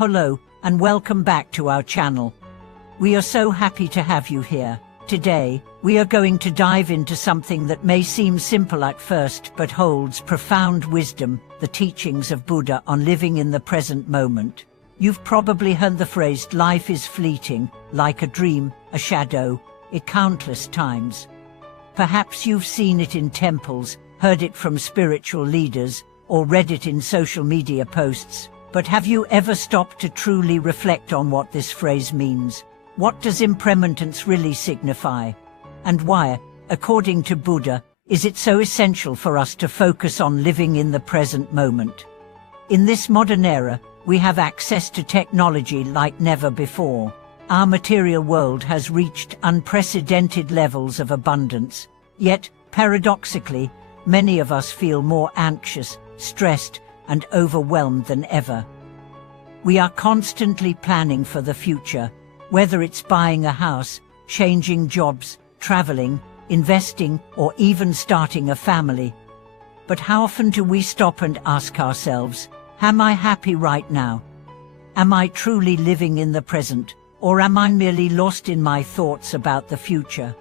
Hello, and welcome back to our channel. We are so happy to have you here. Today, we are going to dive into something that may seem simple at first but holds profound wisdom, the teachings of Buddha on living in the present moment. You've probably heard the phrase, life is fleeting, like a dream, a shadow, countless times. Perhaps you've seen it in temples, heard it from spiritual leaders, or read it in social media posts. But have you ever stopped to truly reflect on what this phrase means? What does impermanence really signify? And why, according to Buddha, is it so essential for us to focus on living in the present moment? In this modern era, we have access to technology like never before. Our material world has reached unprecedented levels of abundance. Yet, paradoxically, many of us feel more anxious, stressed, and overwhelmed than ever. We are constantly planning for the future, whether it's buying a house, changing jobs, traveling, investing, or even starting a family. But how often do we stop and ask ourselves, am I happy right now? Am I truly living in the present, or am I merely lost in my thoughts about the future?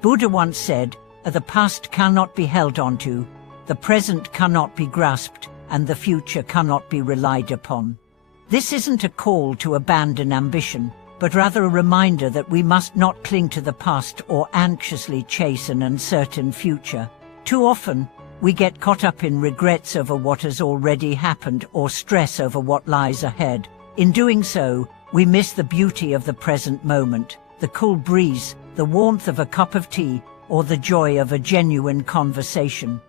Buddha once said, the past cannot be held onto, the present cannot be grasped, and the future cannot be relied upon. This isn't a call to abandon ambition, but rather a reminder that we must not cling to the past or anxiously chase an uncertain future. Too often, we get caught up in regrets over what has already happened or stress over what lies ahead. In doing so, we miss the beauty of the present moment, the cool breeze, the warmth of a cup of tea, or the joy of a genuine conversation.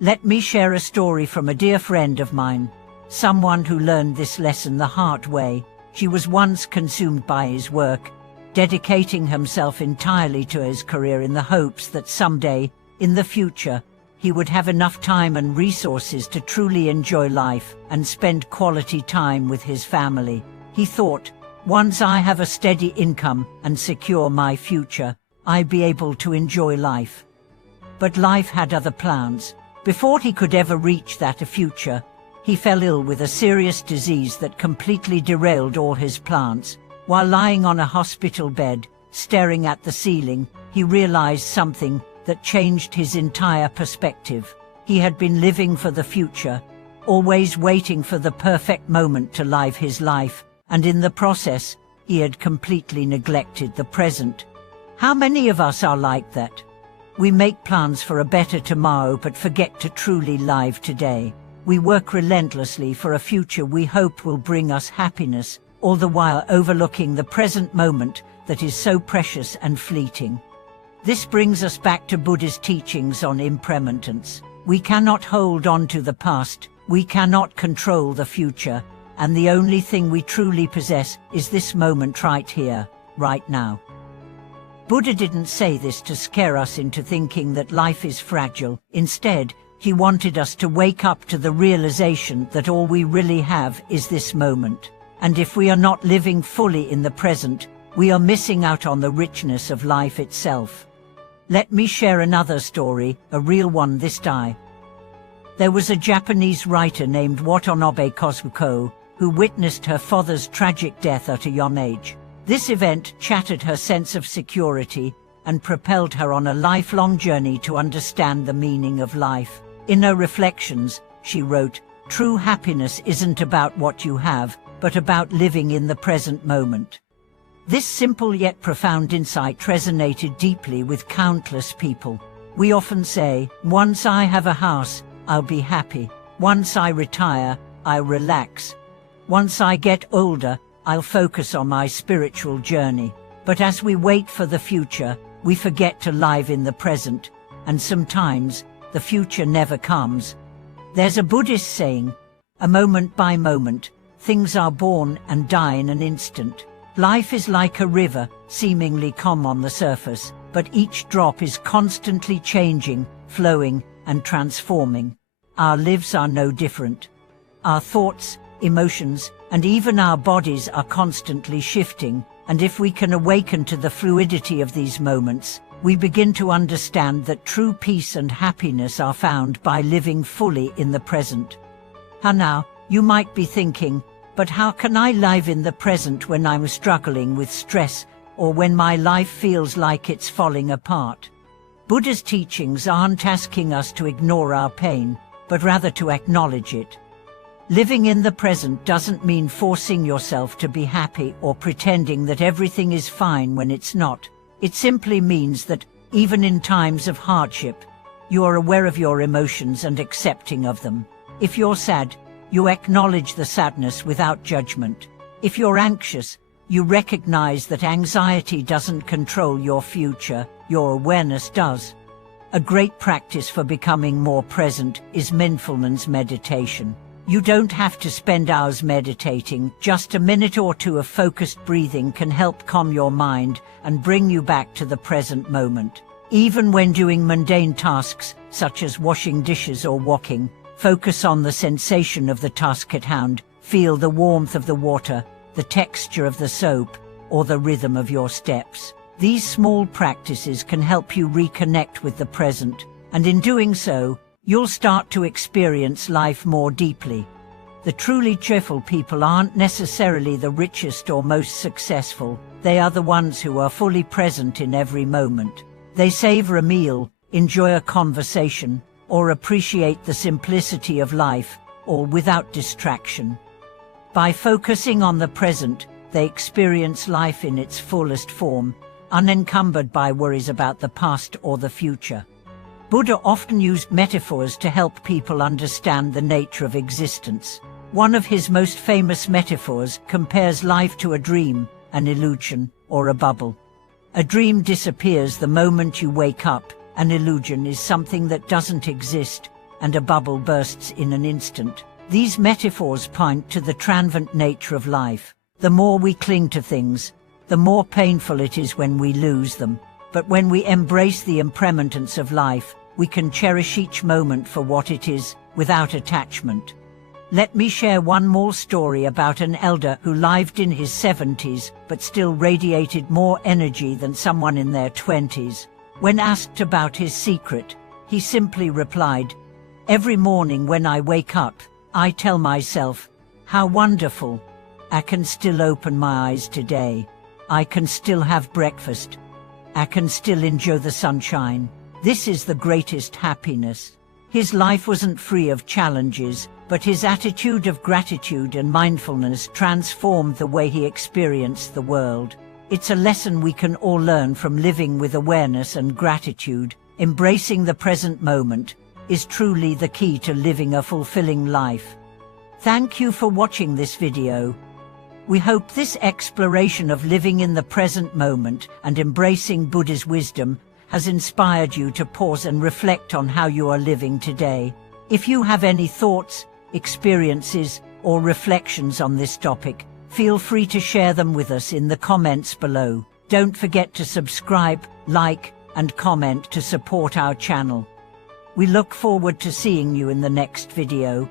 Let me share a story from a dear friend of mine, someone who learned this lesson the hard way. She was once consumed by his work, dedicating himself entirely to his career in the hopes that someday, in the future, he would have enough time and resources to truly enjoy life and spend quality time with his family. He thought, once I have a steady income and secure my future, I'll be able to enjoy life. But life had other plans. Before he could ever reach that future, he fell ill with a serious disease that completely derailed all his plans. While lying on a hospital bed, staring at the ceiling, he realized something that changed his entire perspective. He had been living for the future, always waiting for the perfect moment to live his life, and in the process, he had completely neglected the present. How many of us are like that? We make plans for a better tomorrow but forget to truly live today. We work relentlessly for a future we hope will bring us happiness, all the while overlooking the present moment that is so precious and fleeting. This brings us back to Buddha's teachings on impermanence. We cannot hold on to the past, we cannot control the future, and the only thing we truly possess is this moment right here, right now. Buddha didn't say this to scare us into thinking that life is fragile. Instead, he wanted us to wake up to the realization that all we really have is this moment. And if we are not living fully in the present, we are missing out on the richness of life itself. Let me share another story, a real one this time. There was a Japanese writer named Watanabe Kozuko who witnessed her father's tragic death at a young age. This event shattered her sense of security and propelled her on a lifelong journey to understand the meaning of life. In her reflections, she wrote, "True happiness isn't about what you have, but about living in the present moment." This simple yet profound insight resonated deeply with countless people. We often say, once I have a house, I'll be happy. Once I retire, I'll relax. Once I get older, I'll focus on my spiritual journey. But as we wait for the future, we forget to live in the present, and sometimes the future never comes. There's a Buddhist saying, a moment by moment, things are born and die in an instant. Life is like a river, seemingly calm on the surface, but each drop is constantly changing, flowing, and transforming. Our lives are no different. Our thoughts, emotions, and even our bodies are constantly shifting, and if we can awaken to the fluidity of these moments, we begin to understand that true peace and happiness are found by living fully in the present. Now, you might be thinking, But how can I live in the present when I'm struggling with stress or when my life feels like it's falling apart? Buddha's teachings aren't asking us to ignore our pain, but rather to acknowledge it. Living in the present doesn't mean forcing yourself to be happy or pretending that everything is fine when it's not. It simply means that, even in times of hardship, you are aware of your emotions and accepting of them. If you're sad, you acknowledge the sadness without judgment. If you're anxious, you recognize that anxiety doesn't control your future, your awareness does. A great practice for becoming more present is mindfulness meditation. You don't have to spend hours meditating. Just a minute or two of focused breathing can help calm your mind and bring you back to the present moment. Even when doing mundane tasks, such as washing dishes or walking, focus on the sensation of the task at hand. Feel the warmth of the water, the texture of the soap, or the rhythm of your steps. These small practices can help you reconnect with the present, and in doing so, you'll start to experience life more deeply. The truly cheerful people aren't necessarily the richest or most successful. They are the ones who are fully present in every moment. They savor a meal, enjoy a conversation, or appreciate the simplicity of life, all without distraction. By focusing on the present, they experience life in its fullest form, unencumbered by worries about the past or the future. Buddha often used metaphors to help people understand the nature of existence. One of his most famous metaphors compares life to a dream, an illusion, or a bubble. A dream disappears the moment you wake up, an illusion is something that doesn't exist, and a bubble bursts in an instant. These metaphors point to the transient nature of life. The more we cling to things, the more painful it is when we lose them. But when we embrace the impermanence of life, we can cherish each moment for what it is, without attachment. Let me share one more story about an elder who lived in his 70s, but still radiated more energy than someone in their 20s. When asked about his secret, he simply replied, "Every morning when I wake up, I tell myself, how wonderful. I can still open my eyes today. I can still have breakfast. I can still enjoy the sunshine. This is the greatest happiness." His life wasn't free of challenges, but his attitude of gratitude and mindfulness transformed the way he experienced the world. It's a lesson we can all learn from living with awareness and gratitude. Embracing the present moment is truly the key to living a fulfilling life. Thank you for watching this video. We hope this exploration of living in the present moment and embracing Buddha's wisdom has inspired you to pause and reflect on how you are living today. If you have any thoughts, experiences, or reflections on this topic, feel free to share them with us in the comments below. Don't forget to subscribe, like, and comment to support our channel. We look forward to seeing you in the next video.